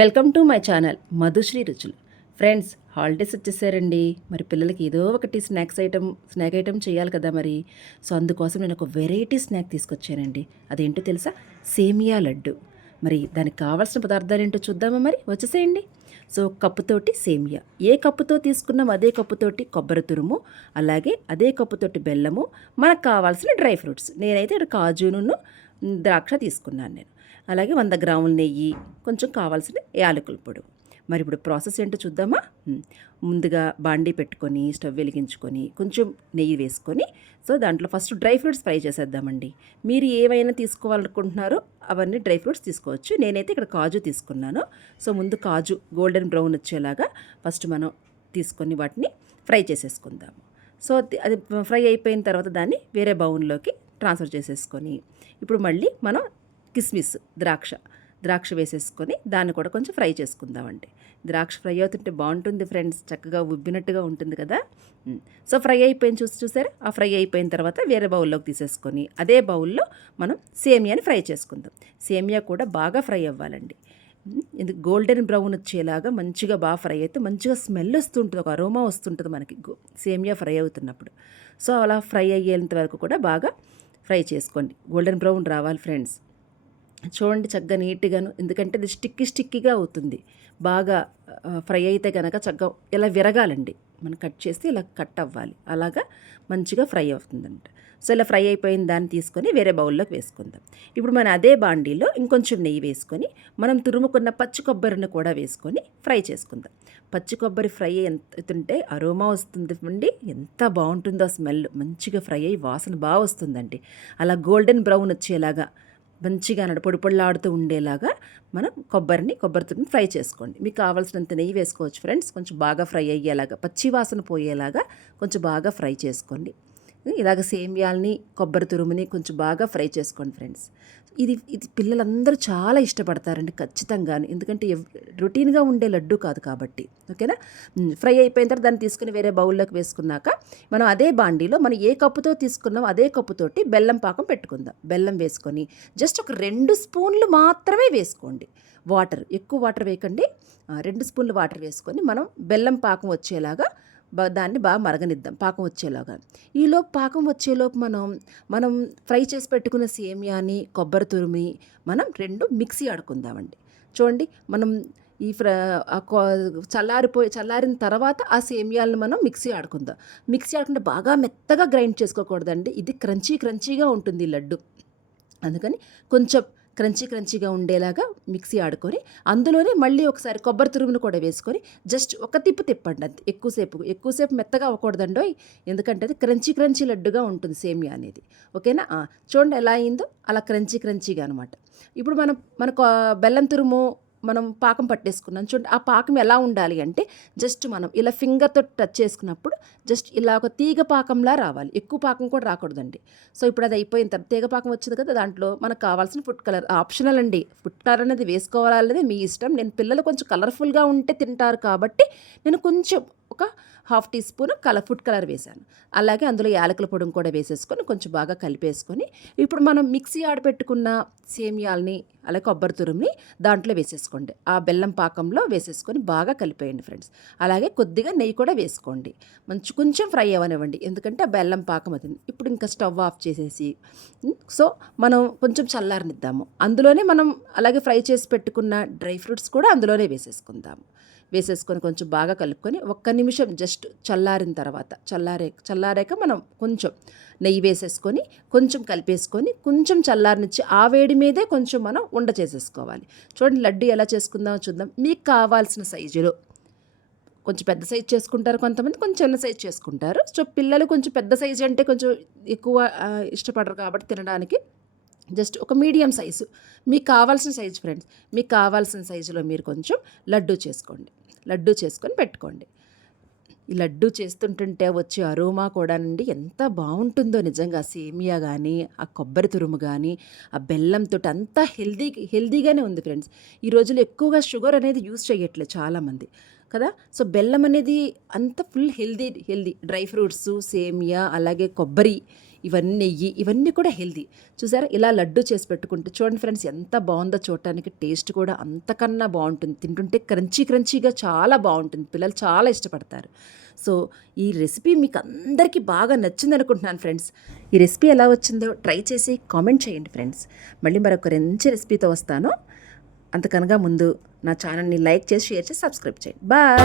Welcome to my channel Madhushri రుచులు. Friends holidays వచ్చేసారండి. మరి పిల్లలకి ఏదో ఒకటి స్నాక్స్ ఐటమ్ స్నాక్ ఐటమ్ చేయాలి కదా మరి. సో అందుకోసం నేను ఒక వెరైటీ స్నాక్ తీసుకొచ్చానండి. అదేంటో తెలుసా? సేమియా లడ్డు. మరి దానికి కావాల్సిన పదార్థాలు ఏంటో చూద్దామా మరి? వచ్చేసేయండి. సో కప్పుతోటి సేమియా. ఏ కప్పుతో తీసుకున్నాం అదే కప్పుతోటి కొబ్బరి తురుము అలాగే అదే కప్పుతోటి బెల్లము మనకు కావాల్సిన డ్రై ఫ్రూట్స్. నేనైతే ఇక్కడ కాజును ద్రాక్ష తీసుకున్నాను నేను. అలాగే వంద గ్రాముల నెయ్యి కొంచెం కావాల్సిన యాలకుల పొడి. మరి ఇప్పుడు ప్రాసెస్ ఏంటో చూద్దామా? ముందుగా బాండీ పెట్టుకొని స్టవ్ వెలిగించుకొని కొంచెం నెయ్యి వేసుకొని సో దాంట్లో ఫస్ట్ డ్రై ఫ్రూట్స్ ఫ్రై చేసేద్దామండి. మీరు ఏవైనా తీసుకోవాలనుకుంటున్నారో అవన్నీ డ్రై ఫ్రూట్స్ తీసుకోవచ్చు. నేనైతే ఇక్కడ కాజు తీసుకున్నాను. సో ముందు కాజు గోల్డెన్ బ్రౌన్ వచ్చేలాగా ఫస్ట్ మనం తీసుకొని వాటిని ఫ్రై చేసేసుకుందాము. సో అది ఫ్రై అయిపోయిన తర్వాత దాన్ని వేరే బౌన్లోకి ట్రాన్స్ఫర్ చేసేసుకొని ఇప్పుడు మళ్ళీ మనం కిస్మిస్ ద్రాక్ష ద్రాక్ష వేసేసుకొని దాన్ని కూడా కొంచెం ఫ్రై చేసుకుందామండి. ద్రాక్ష ఫ్రై అవుతుంటే బాగుంటుంది ఫ్రెండ్స్ చక్కగా ఉబ్బినట్టుగా ఉంటుంది కదా? సో ఫ్రై అయిపోయిన చూసి చూసారా? ఆ ఫ్రై అయిపోయిన తర్వాత వేరే బౌల్లోకి తీసేసుకొని అదే బౌల్లో మనం సేమియాని ఫ్రై చేసుకుందాం. సేమియా కూడా బాగా ఫ్రై అవ్వాలండి. ఇది గోల్డెన్ బ్రౌన్ వచ్చేలాగా మంచిగా బాగా ఫ్రై అయితే మంచిగా స్మెల్ వస్తుంటుంది ఒక అరోమా వస్తుంటుంది మనకి. సేమియా ఫ్రై అవుతున్నప్పుడు. సో అలా ఫ్రై అయ్యేంత వరకు కూడా బాగా ఫ్రై చేసుకోండి. గోల్డెన్ బ్రౌన్ రావాలి ఫ్రెండ్స్. చూడండి చక్కగా నీట్గాను. ఎందుకంటే ఇది స్టిక్కి స్టిక్కిగా అవుతుంది. బాగా ఫ్రై అయితే కనుక చక్కగా ఇలా విరగాలండి. మనం కట్ చేస్తే ఇలా కట్ అవ్వాలి. అలాగా మంచిగా ఫ్రై అవుతుందంట. సో ఇలా ఫ్రై అయిపోయిన దాన్ని తీసుకొని వేరే బౌల్లోకి వేసుకుందాం. ఇప్పుడు మనం అదే బాండీలో ఇంకొంచెం నెయ్యి వేసుకొని మనం తురుముకున్న పచ్చి కొబ్బరిని కూడా వేసుకొని ఫ్రై చేసుకుందాం. పచ్చి కొబ్బరి ఫ్రై ఎంత అరోమా వస్తుంది అండి. ఎంత బాగుంటుందో స్మెల్. మంచిగా ఫ్రై అయ్యి వాసన బాగా వస్తుందండి. అలా గోల్డెన్ బ్రౌన్ వచ్చేలాగా మంచిగా అన్నాడు పొడి పొడిలాడుతూ ఉండేలాగా మనం కొబ్బరిని కొబ్బరితో ఫ్రై చేసుకోండి. మీకు కావాల్సినంత నెయ్యి వేసుకోవచ్చు ఫ్రెండ్స్. కొంచెం బాగా ఫ్రై అయ్యేలాగా పచ్చి వాసన పోయేలాగా కొంచెం బాగా ఫ్రై చేసుకోండి. ఇలాగ సేమియాల్ని కొబ్బరి తురుముని కొంచెం బాగా ఫ్రై చేసుకోండి ఫ్రెండ్స్. ఇది ఇది పిల్లలందరూ చాలా ఇష్టపడతారండి ఖచ్చితంగా ఎందుకంటే రొటీన్గా ఉండే లడ్డు కాదు కాబట్టి. ఓకేనా? ఫ్రై అయిపోయిన తర్వాత దాన్ని తీసుకుని వేరే బౌల్లోకి వేసుకున్నాక మనం అదే బాండీలో మనం ఏ కప్పుతో తీసుకున్నాం అదే కప్పుతోటి బెల్లం పాకం పెట్టుకుందాం. బెల్లం వేసుకొని జస్ట్ ఒక రెండు స్పూన్లు మాత్రమే వేసుకోండి. వాటర్ ఎక్కువ వాటర్ వేయకండి. రెండు స్పూన్లు వాటర్ వేసుకొని మనం బెల్లం పాకం వచ్చేలాగా దాన్ని బాగా మరగనిద్దాం పాకం వచ్చేలాగా. ఈలోపు పాకం వచ్చేలోపు మనం మనం ఫ్రై చేసి పెట్టుకున్న సేమియాని కొబ్బరి తురిమి మనం రెండు మిక్సీ ఆడుకుందామండి. చూడండి మనం ఈ ఫ్ర చల్లారిపోయి చల్లారిన తర్వాత ఆ సేమియాలను మనం మిక్సీ ఆడుకుందాం. మిక్సీ ఆడుకుంటే బాగా మెత్తగా గ్రైండ్ చేసుకోకూడదండి. ఇది క్రంచీ క్రంచీగా ఉంటుంది ఈ లడ్డు. అందుకని కొంచెం క్రంచీ క్రంచీగా ఉండేలాగా మిక్సీ ఆడుకొని అందులోనే మళ్ళీ ఒకసారి కొబ్బరి తురుమును కూడా వేసుకొని జస్ట్ ఒక తిప్పు తిప్పండి అంతే. ఎక్కువసేపు ఎక్కువసేపు మెత్తగా అవ్వకూడదండో ఎందుకంటే అది క్రంచీ క్రంచీ లడ్డుగా ఉంటుంది సేమియా అనేది. ఓకేనా? చూడండి ఎలా అయిందో అలా క్రంచీ క్రంచీగా అనమాట ఇప్పుడు మనం మనకు బెల్లం తురుము మనం పాకం పట్టేసుకున్నాం. చూడండి ఆ పాకం ఎలా ఉండాలి అంటే జస్ట్ మనం ఇలా ఫింగర్తో టచ్ చేసుకున్నప్పుడు జస్ట్ ఇలా ఒక తీగ పాకంలా రావాలి. ఎక్కువ పాకం కూడా రాకూడదండి. సో ఇప్పుడు అది అయిపోయిన తర్వాత తీగ పాకం వచ్చింది కదా దాంట్లో మనకు కావాల్సిన ఫుడ్ కలర్ ఆప్షనల్ అండి. ఫుడ్ కలర్ అనేది వేసుకోవాలనేది మీ ఇష్టం. నేను పిల్లలు కొంచెం కలర్ఫుల్గా ఉంటే తింటారు కాబట్టి నేను కొంచెం ఒక half teaspoon colour food colour వేశాను. అలాగే అందులో యాలకుల పొడిని కూడా వేసేసుకొని కొంచెం బాగా కలిపేసుకొని ఇప్పుడు మనం మిక్సీ ఆడపెట్టుకున్న సేమియాల్ని అలాగే కొబ్బరి తురుముని దాంట్లో వేసేసుకోండి. ఆ బెల్లం పాకంలో వేసేసుకొని బాగా కలిపేయండి ఫ్రెండ్స్. అలాగే కొద్దిగా నెయ్యి కూడా వేసుకోండి. మంచి కొంచెం ఫ్రై అవ్వనివ్వండి. ఎందుకంటే ఆ బెల్లం పాకం అది ఇప్పుడు ఇంకా స్టవ్ ఆఫ్ చేసేసి సో మనం కొంచెం చల్లారనిద్దాము. అందులోనే మనం అలాగే ఫ్రై చేసి పెట్టుకున్న డ్రై ఫ్రూట్స్ కూడా అందులోనే వేసేసుకుందాము. వేసేసుకొని కొంచెం బాగా కలుపుకొని ఒక్క నిమిషం జస్ట్ చల్లారిన తర్వాత చల్లారే చల్లారాక మనం కొంచెం నెయ్యి వేసేసుకొని కొంచెం కలిపేసుకొని కొంచెం చల్లారనిచ్చి ఆ వేడి మీదే కొంచెం మనం ఉండ చేసేసుకోవాలి. చూడండి లడ్డు ఎలా చేసుకుందామో చూద్దాం. మీకు కావాల్సిన సైజులో. కొంచెం పెద్ద సైజ్ చేసుకుంటారు కొంతమంది కొంచెం చిన్న సైజ్ చేసుకుంటారు. సో పిల్లలు కొంచెం పెద్ద సైజ్ అంటే కొంచెం ఎక్కువ ఇష్టపడరు కాబట్టి తినడానికి. జస్ట్ ఒక మీడియం సైజు. మీకు కావాల్సిన సైజు ఫ్రెండ్స్ మీకు కావాల్సిన సైజులో మీరు కొంచెం లడ్డు చేసుకోండి. లడ్డు చేసుకొని పెట్టుకోండి. ఈ లడ్డు చేస్తుంటుంటే వచ్చే అరోమా కూడానండి ఎంత బాగుంటుందో నిజంగా. సేమియా కానీ ఆ కొబ్బరి తురుము కానీ ఆ బెల్లంతో అంతా హెల్దీ హెల్దీగానే ఉంది ఫ్రెండ్స్. ఈ రోజుల్లో ఎక్కువగా షుగర్ అనేది యూజ్ చేయట్లేదు చాలామంది. కదా? సో బెల్లం అనేది అంత full healthy healthy. Dry fruits సేమియా అలాగే కొబ్బరి ఇవన్నీ నెయ్యి ఇవన్నీ కూడా హెల్దీ చూసారా? ఇలా లడ్డు చేసి పెట్టుకుంటే చూడండి ఫ్రెండ్స్ ఎంత బాగుందో చూడటానికి టేస్ట్ కూడా అంతకన్నా బాగుంటుంది. తింటుంటే క్రంచీ క్రంచీగా చాలా బాగుంటుంది. పిల్లలు చాలా ఇష్టపడతారు. సో ఈ రెసిపీ మీకు అందరికీ బాగా నచ్చింది అనుకుంటున్నాను ఫ్రెండ్స్. ఈ రెసిపీ ఎలా వచ్చిందో ట్రై చేసి కామెంట్ చేయండి ఫ్రెండ్స్. మళ్ళీ మరొక మంచి రెసిపీతో వస్తాను. అంతకనగా ముందు నా ఛానల్ని లైక్ చేసి షేర్ చేసి సబ్స్క్రైబ్ చేయండి. బాయ్!